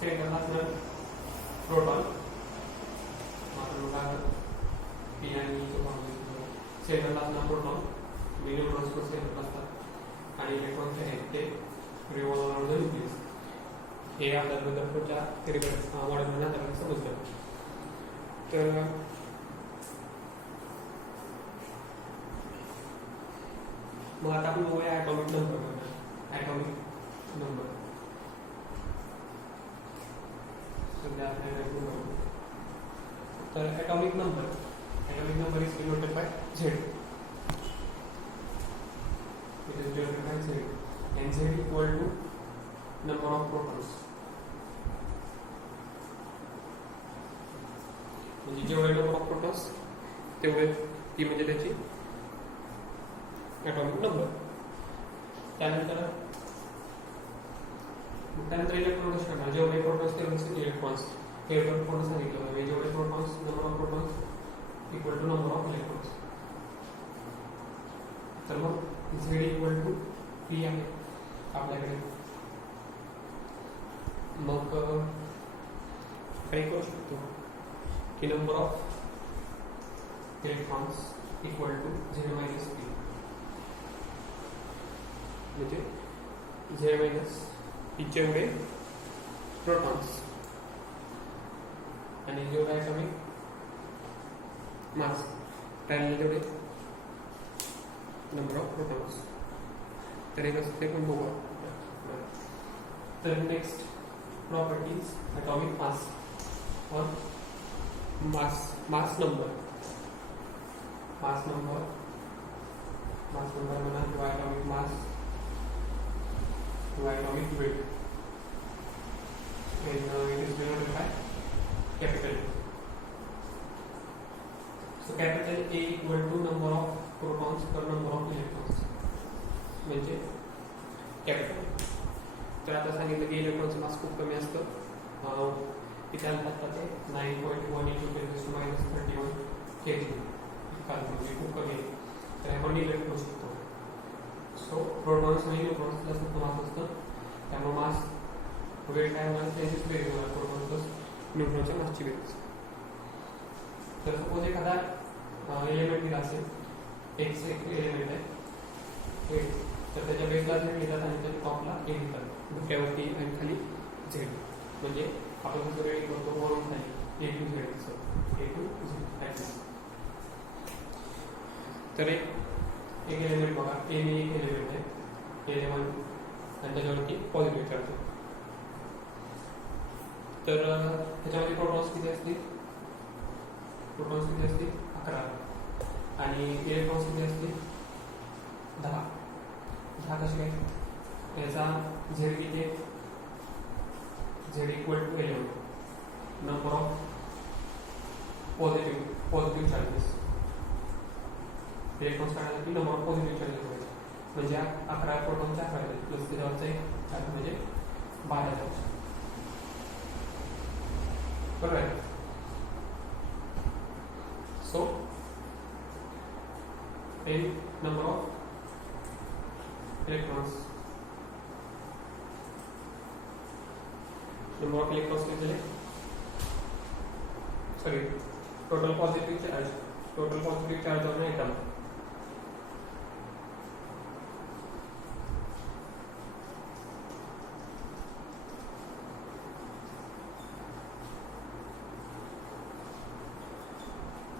सेंटरला असणार proton P आणि सेंटरला असणार प्रोटॉन न्यूट्रॉन्स सेंटरला असतात आणि इलेक्ट्रॉन जे आहेत ते रिव्हॉल्व्ह अराउंड द न्यूक्लियस. हे आपल्याला पुढच्या मॉडेलमध्ये आपल्याला समजलं. तर मग आता आपण बघूया ॲटॉमिक नंबर. ॲटॉमिक नंबर तर atomic number is denoted by Z. It is denoted by Z and Z equal to number of protons. म्हणजे जेवढे नंबर ऑफ प्रोटॉन्स तेवढे ती म्हणजे त्याची ॲटॉमिक नंबर. त्यानंतर इलेक्ट्रॉन करणार जेवढे प्रोटॉन्स तेवढे इलेक्ट्रॉन्स. हे पण पूर्ण सांगितलं म्हणजे जेवढे protons number of protons equal to number of electrons. तर मग Z इक्वल टू P आहे आपल्याकडे. मग काय करू शकतो की number of electrons equal to Z minus P म्हणजे Z मायनस P जेवढे प्रोटॉन्स आणि जेवढा ॲटॉमिक मास त्याला जेवढे नंबर ऑफ प्रोटॉन्स. तर हे कसं ते पण बघू. तर नेक्स्ट प्रॉपर्टीज ॲटॉमिक मास और मास नंबर म्हणा किंवा ॲटॉमिक मास किंवा atomic weight. and it is denoted by capital A. So capital A equal to number of protons per number of electrons म्हणजे कॅपिटल. तर आता सांगितलं की इलेक्ट्रॉनचं मास खूप कमी असतं. किती आणतात ते 9.1 × 10⁻³ kg म्हणजे खूप कमी आहे. तर आपण इलेक्ट्रॉन शिकतो. सो प्रोटॉन्स आणि न्यूट्रॉन्सला जास्त मास असतं. त्यामुळे मास वेळ काय होणार त्याचीच बेरीज होणार प्रोटॉन प्लस न्यूट्रॉनच्या मासची बेरीज. तर सपोज एखादा एलिमेंट दिला असेल एक्स एक एलिमेंट आहे तर त्याच्या बेसला झेड लिहितात आणि त्याच्या टॉपला ए लिहितात. डोक्यावरती आणि खाली झेड म्हणजे आपण कसं वेळ करतो वरून खाली A to Z. तर एक एलिमेंट बघा ए ने एक एलिमेंट आहे एलिमेंट आणि त्याच्यावरती पॉझिटिव्ह चार्ज आहे. तर त्याच्यामध्ये प्रोटॉन्स किती असतील 11 आणि इलेक्ट्रॉन्स किती असतील 10 कसे काय याचा झेड किती आहे Z equal to 11 number of positive charges. Electrons काढण्यासाठी नंबर ऑफ पॉझिटिव्ह चार्जेस करायचे म्हणजे 11 प्रोटॉनचे 11 प्लस त्याच्यावरचा एक चार्ज म्हणजे 12 चार्ज. बरोबर आहे. So n number of electrons किती झाले sorry total positive charge on atom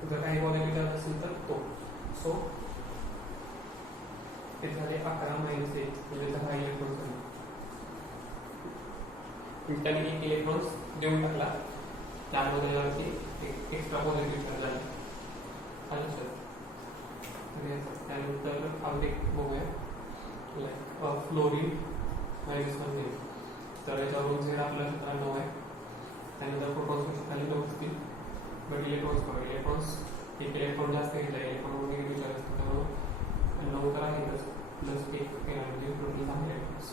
जर काही पॉझिटिव्ह चार्ज असेल तर तो. सो ते झाले 11 - 1 म्हणजे 10 इलेक्ट्रॉन्स झाले. त्याने एक इलेक्ट्रॉन्स देऊन टाकला त्यामध्ये एक एक्स्ट्रा पॉझिटिव्ह चार्ज आला. आलं सर. त्यानंतर आपण एक बघूया लाईक फ्लोरीन -1 तर याच्यावरून झेड आपल्या 9 आहे. त्यानंतर प्रोटॉन्स खाली 9 असतील बट इलेक्ट्रॉन्स एक इलेक्ट्रॉन जास्त घेतला इलेक्ट्रॉन निगेटिव्ह चार्ज असतो त्यामुळे 9 तर आहेतच प्लस एक म्हणजे टोटल 10 इलेक्ट्रॉन्स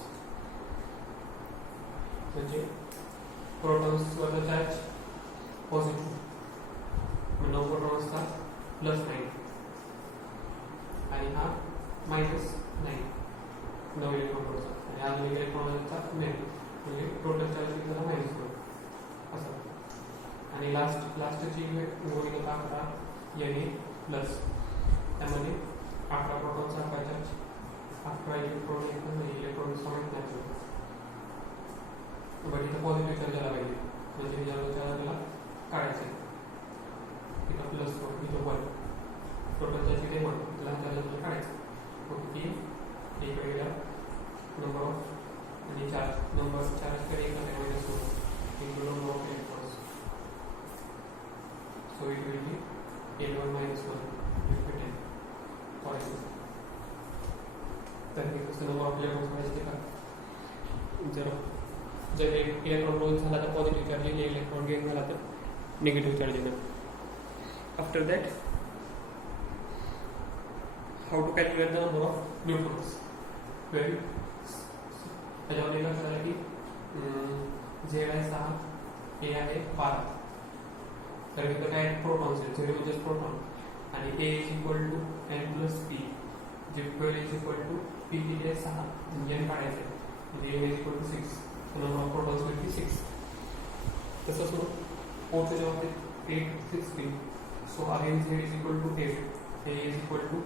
म्हणजे प्रोटॉन्सवरचा चार्ज पॉझिटिव्ह 9 प्रोटॉन असतात +9 आणि हा -9 9 इलेक्ट्रॉन पडतो आणि अजून एक इलेक्ट्रॉनचा नाही म्हणजे टोटल चार्ज त्याला -2 असं. आणि लास्टची गुणिले 11 Na प्लस त्यामध्ये 11 प्रोटॉनचा चार्ज 11 इलेक्ट्रॉन इलेक्ट्रॉन समेत नाही बट इथं पॉझिटिव्ह चार्ज आला पाहिजे म्हणजे त्याला काढायचं आहे. इथं प्लस 1 इथं 1 टोटल चार्ज इथे 1 त्याला काढायचं. ओके इकडे गेला नंबर ऑफ आणि चार्ज नंबर चार्जकडे एक -1 into number of electrons. So it will be L1 -1 into 10 for example. तर हे कसं नंबर ऑफ इलेक्ट्रॉन्स पाहिजे का जर एक इलेक्ट्रॉन लॉस झाला तर पॉझिटिव्ह चार्ज येईल, इलेक्ट्रॉन गेन झाला तर निगेटिव्ह चार्ज येणार. After that how to calculate the number of neutrons. Well त्याच्यामध्ये लक्षात आलं की Z आहे 6 A आहे 12 तर इथं काय प्रोटॉन्स आहेत. Z म्हणजे प्रोटॉन आणि A is equal to N plus P जे 12 इज इक्वल टू P दिले 6 N काढायचं आहे म्हणजे A is equal to 6 number of protons will be 6. तसंच फोर्थच्या बाबतीत 8 16 so again Z is equal to 8 A is equal to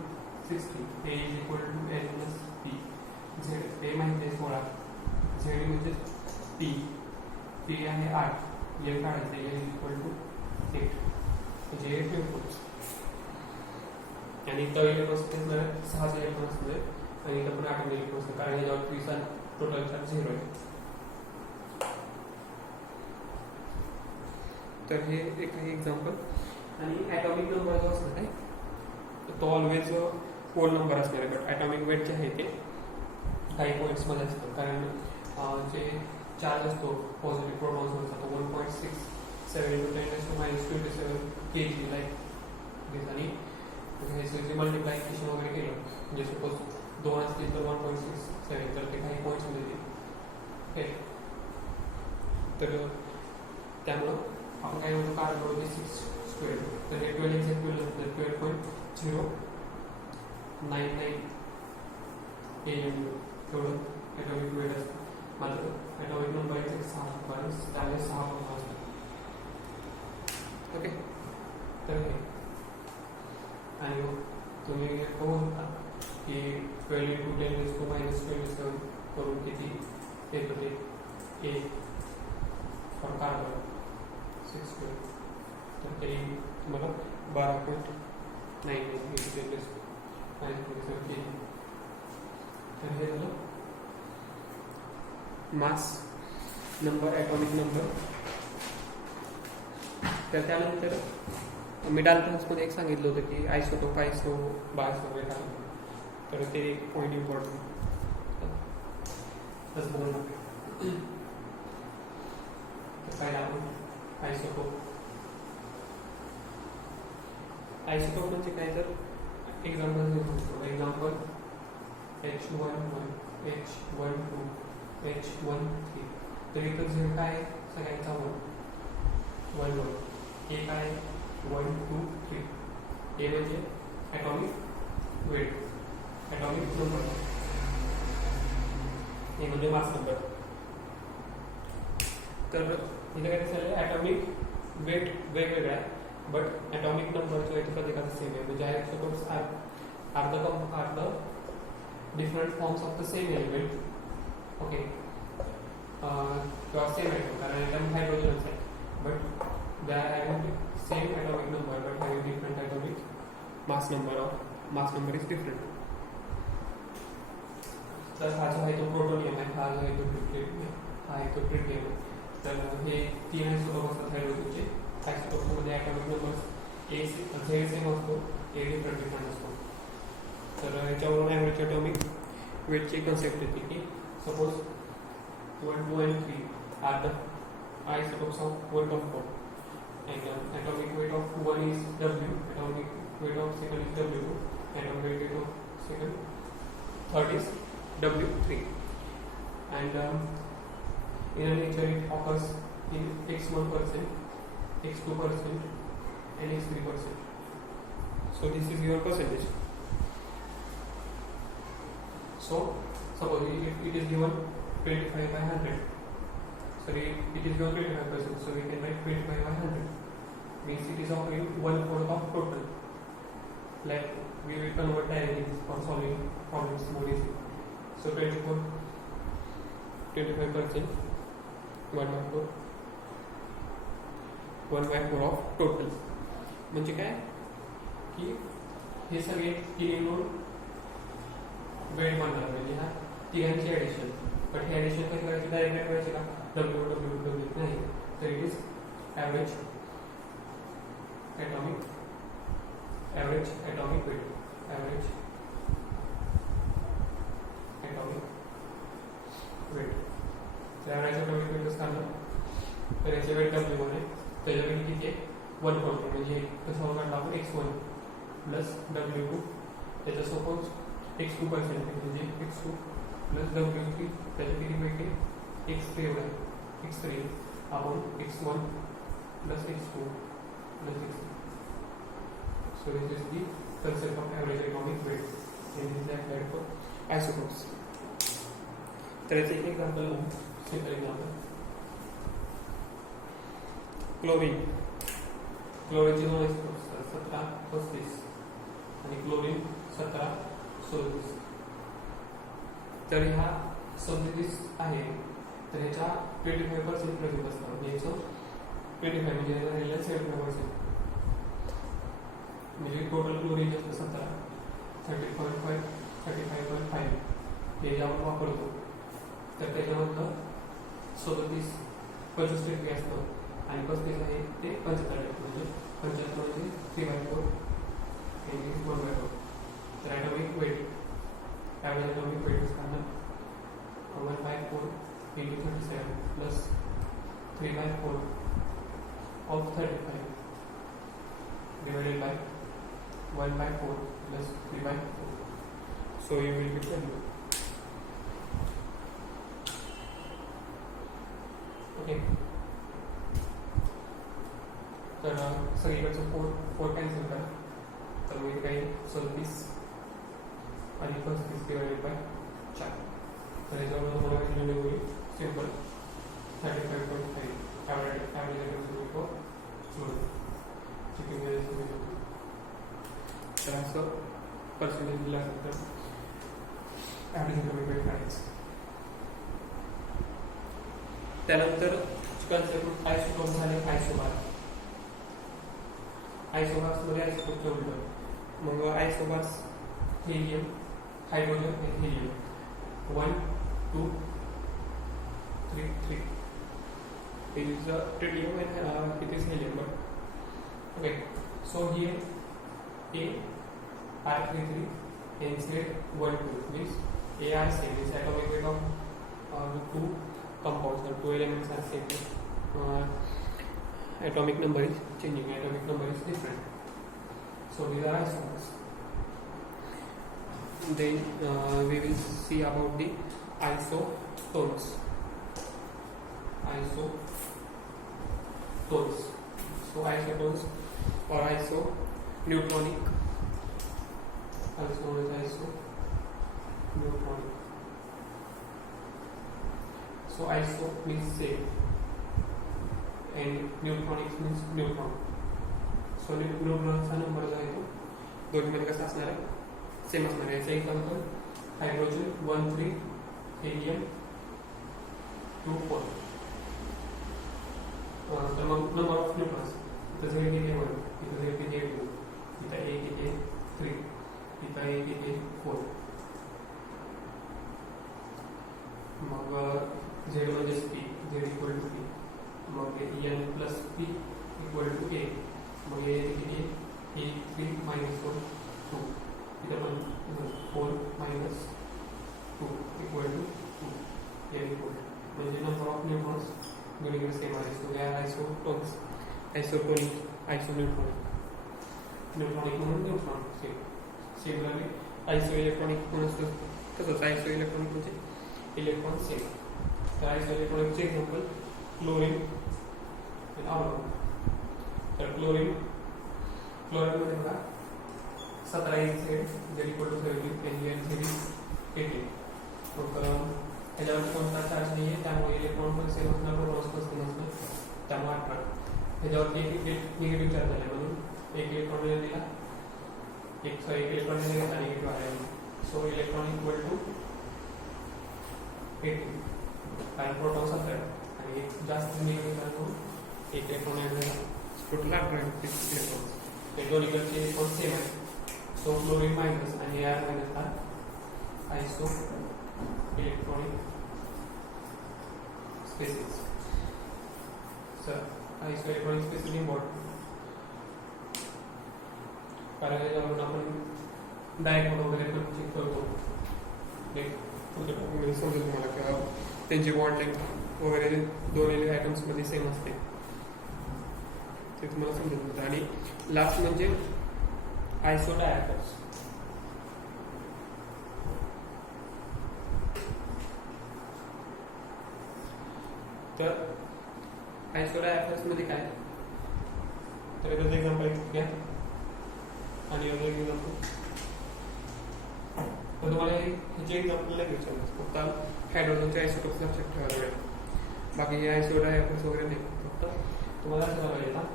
16 A is equal to N plus P Z A माहिती आहे 16 Z म्हणजे P आहे 8 N काढायचं A is equal to 8 म्हणजे 8 neutrons आणि इथं इलेक्ट्रॉन्स असणार 6 इलेक्ट्रॉन्स असणार आणि इथं पण 8 इलेक्ट्रॉन्स कारण याच्यावर 20 टोटल चार्ज 0 आहे. तर हे एक आहे एक्झाम्पल. आणि ॲटॉमिक नंबर जो असणार आहे तो ऑलवेज होल नंबर असणार आहे बट ॲटॉमिक वेट जे आहे ते काही पॉईंट्समध्ये असतं कारण जे चार्ज असतो पॉझिटिव्ह प्रोटॉन्सवरचा तो 1.67 × 10⁻27 kg लाईक दिस. आणि जे मल्टिप्लायकेशन वगैरे केलं म्हणजे सपोज 2 असतील तर 1.67 तर ते काही पॉईंट्समध्ये येईल. तर त्यामुळं आपण काय म्हणतो कार्बन 6² तर हे 12 एक्झॅक्ट 12.099 AM एवढं ॲटॉमिक वेट असतं. मात्र ॲटॉमिक नंबर आहे 6 त्यामुळे 6 असतं. ओके तर हे आणि तुम्ही पाहू शकता की 12 × 10⁻27 करून किती येतं ते A फॉर कार्बन 6² तर ते तुम्हाला 12.99 kg. तर हे झालं मास नंबर ॲटॉमिक नंबर. तर त्यानंतर मी डाल्टन्समध्ये एक सांगितलं होतं की आयसोटोप बायसो वगैरे तर ते एक पॉईंट इम्पॉर्टंट तसं बोलू तर काय आपण आयसोटोप म्हणजे काय तर एक्झाम्पल घेऊ शकतो. एक्झाम्पल H11 H12 H13 तर इथं जे काय सगळ्यांचा 1 A काय 1 2 3 A म्हणजे atomic weight atomic number A म्हणजे मास नंबर. तर इथं काय झालं ॲटॉमिक वेट वेगवेगळा आहे बट ॲटॉमिक नंबर जो आहे तो प्रत्येकाचा सेम आहे म्हणजे isotopes are the different forms of the same element. Okay किंवा सेम एटम कारण एटम हायड्रोजनच आहे but they are having same atomic number but having different atomic mass number is different. तर हा जो आहे तो प्रोटोनियम आहे हा जो आहे तो ट्रिटियम आहे हा आहे तो ट्रिटियम आहे. तर हे 3 आयसोटोप असतात हायड्रोजनचे. आयसोटोपमध्ये ॲटॉमिक नंबर A सेम असतो A डिफरंट असतो. तर याच्यावरून ॲव्हरेज ॲटॉमिक वेटची कन्सेप्ट येते की suppose 1 2 and 3 are the isotopes of 1 of 4 and atomic weight of 1 is W, atomic weight of second is W2, atomic weight of second third is W3 and in nature it occurs in x1%, x2% and x3%. So this is your percentage. So suppose it is given 25 by 100. So it is given 25%. So we can write 25 by 100. Means it is offering 1/4 of total. Like we will convert directly for solving problems more easy. So 25%, 1/4 of total. म्हणजे काय की हे सगळे तिन्ही मिळून वेळ बनणार म्हणजे ह्या तिघांची ॲडिशन. पण हे ॲडिशन कधी करायची डायरेक्ट करायची का डब्ल्यू नाही. तर it is average atomic weight. Average atomic weight. तर ॲव्हरेज ॲटॉमिक वेट असताना तर याचे वेट डब्ल्यू आहे. त्याच्या वेट किती आहे 1/4 म्हणजे कसं काढला आपण x1 प्लस W2. त्याचा सपोज x2% म्हणजे x2 प्लस W3. त्याच्या किती वेट आहे x3 एवढा x3 आपण x1 plus x2 plus x3. So this is the concept of average atomic weight and this is applied for isotopes. तर याचे एक एक्झाम्पल सिंपल एक्झाम्पल क्लोरीनचे 2 आयसोटोप्स 17-35 आणि क्लोरीन 17-37. तर ह्या 37 आहे तर ह्याच्या 25% प्रेझेंट असतात म्हणजे याचं 25 म्हणजे राहिलेलं 75%. म्हणजे टोटल क्लोरीन असतं 17, 30.5, 35.5 हे जे आपण वापरतो. तर त्याच्यामधलं 35% असतं आणि 35 आहे ते 75 म्हणजे 75 म्हणजे 3/4 and 1/4. तर atomic weight average atomic weight असताना 1/4 into 37 plus 3/4 of 35 divided by 1/4 plus 3/4. So you will get value. Okay. तर सगळीकडचं 4 कॅन्सल करा. तर मी काही 37 आणि 35 डिवायडेड बाय 4. तर याच्यावर तुम्हाला व्हॅल्यू होईल सिम्पल 35.5 ॲव्हरेज फॉर फ्लोरीन. तर असं पर्सेंटेज दिलं असेल तर ॲव्हरेज ॲटॉमिक वेट काढायचं. त्यानंतर कन्सेप्ट आयसोटोप झाले. आयसोबार्समध्ये आयसोटोपचं उलटं. मग आयसोबार्स हेलियम, हायड्रोजन आणि helium 1, 2, 3, 3. It is tritium and it is helium. But okay, so here A R33 NZ 1, 2 means A are same. Means atomic weight of the two compounds or two elements are same. Atomic number is changing. Atomic number is different. So these are isomers. Then we will see about the isotones. So isotones or isoneutronic, also known as isoneutronic. So iso means same and neutronics means neutron. So न्यूट्रॉनचा number जो आहे तो दोन्हीमध्ये कसा असणार आहे same असणार आहे. याचं एक्झाम्पल हायड्रोजन 1, 3, हेलियम 2, 4. तर मग नंबर ऑफ न्यूट्रॉन्स इथं झेड किती आहे 1, इथं झेड किती आहे 2, इथं ए किती आहे 3, इथं ए किती आहे 4. मग झेड म्हणजे P, Z equal to P. मग N plus P equal to A. मग ए किती आहे 3 - 4 2. इथं पण 4 - 2 इक्वल टू 2. एन इक्वल म्हणजे नंबर ऑफ न्यूट्रॉन्स दोन्हीकडे सेम आहे. So they are isotones. Isotonic, isoneutronic. Neutronic म्हणून neutron same. Similarly iso electronic पण असतं तसंच. आयसो इलेक्ट्रॉनिक म्हणजे इलेक्ट्रॉन सेम. तर आयसो इलेक्ट्रॉनिकचे एक्झाम्पल क्लोरीन आणि आर्गॉन. तर क्लोरीनमध्ये बघा 17 is Z equal to 17 and Z is 18. झाला म्हणून एक इलेक्ट्रॉन दिला, एक इलेक्ट्रॉन घेतला negative ion. So electron equal to 80 कारण प्रोटॉन 17 आणि एक जास्त निगेटिव्ह म्हणून एक इलेक्ट्रॉन ऍड झाला. Total 18 electron. हे दोन इकडचे इलेक्ट्रॉन सेम आहे. सो क्लोरीन मायनस आणि आर मायनस हा iso electronic species. Sir iso electronic species important कारण याच्यावरून आपण डायग्राम वगैरे पण चेक करतो. समजेल तुम्हाला किंवा त्यांची बॉन्ड लेंथ वगैरे दोन्ही आयटम्समध्ये सेम असते ते तुम्हाला समजून. आणि लास्ट म्हणजे आयसो डायॲटम्स. तर आयसो डायॲटम्स मध्ये काय तर याचं एक्झाम्पल घ्या आणि याचं एक्झाम्पल. तर तुम्हाला ह्याचे एक्झाम्पल नाही विचारलं फक्त हायड्रोजनचे आयसोटोप्स लक्षात ठेवायला लागेल. बाकी हे आयसो डायॲटम्स वगैरे नाही. फक्त तुम्हाला असं बघायला येतात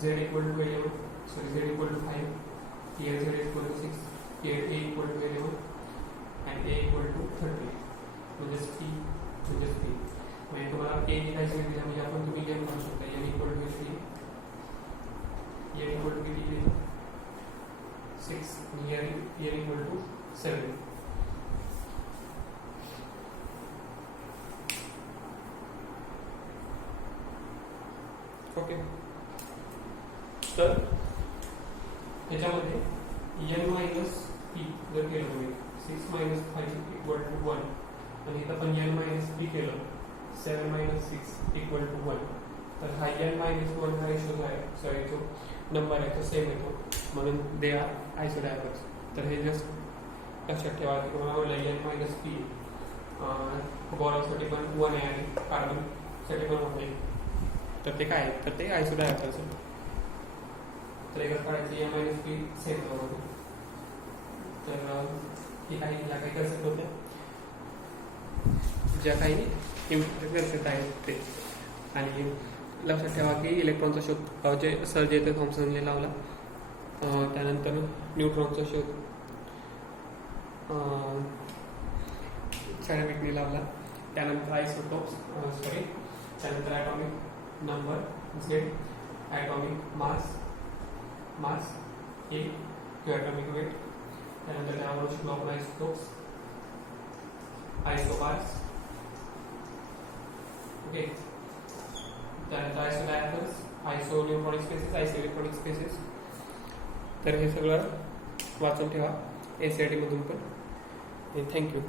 Z equal to 11 sorry Z equal to 5 here Z equal to 6 here A equal to 11 and A equal to 30 म्हणजे P म्हणजे P. म्हणजे तुम्हाला K ची काय सांगितलं म्हणजे आपण तुम्ही गेम करू शकता. N equal to 3 N equal to किती 6 here N equal to 7. Okay. तर याच्यामध्ये n मायनस p जर केलं तुम्ही 6 मायनस 5 इक्वल टू 1 आणि इथं पण n मायनस p केलं 7 मायनस 6 इक्वल टू 1. तर हा n मायनस 1 हा रेशो आहे सॉरी जो नंबर आहे तो सेम येतो म्हणून दे आर आयसो डायॲटम्स. तर हे जस्ट लक्षात ठेवा की तुम्हाला बोललं n मायनस p बॉरॉनसाठी पण 1 आहे आणि कार्बनसाठी पण 1 आहे. तर ते काय तर ते आयसो डायॲटम्स आहे. तर एकच काढायचं n मायनस p सेम होतं. तर हे काही ज्या काही कन्सेप्ट होत्या ज्या काही इम्पॉर्टंट कन्सेप्ट आहेत ते. आणि लक्षात ठेवा की इलेक्ट्रॉनचा शोध जे सर जे ते थॉम्सनने लावला. त्यानंतर न्यूट्रॉनचा शोध सॅडविकने लावला. त्यानंतर आयसोटोप्स सॉरी त्यानंतर atomic number Z atomic mass A किंवा ॲटॉमिक वेट. त्यानंतर त्यावर शिकलो आपण आयसोटोप्स आयसोबार्स. ओके. त्यानंतर आयसो डायॲटम्स आयसो न्यूट्रॉनिक स्पेसिस आयसो इलेक्ट्रॉनिक स्पेसिस. तर हे सगळं वाचून ठेवा NCERT मधून पण. थँक्यू.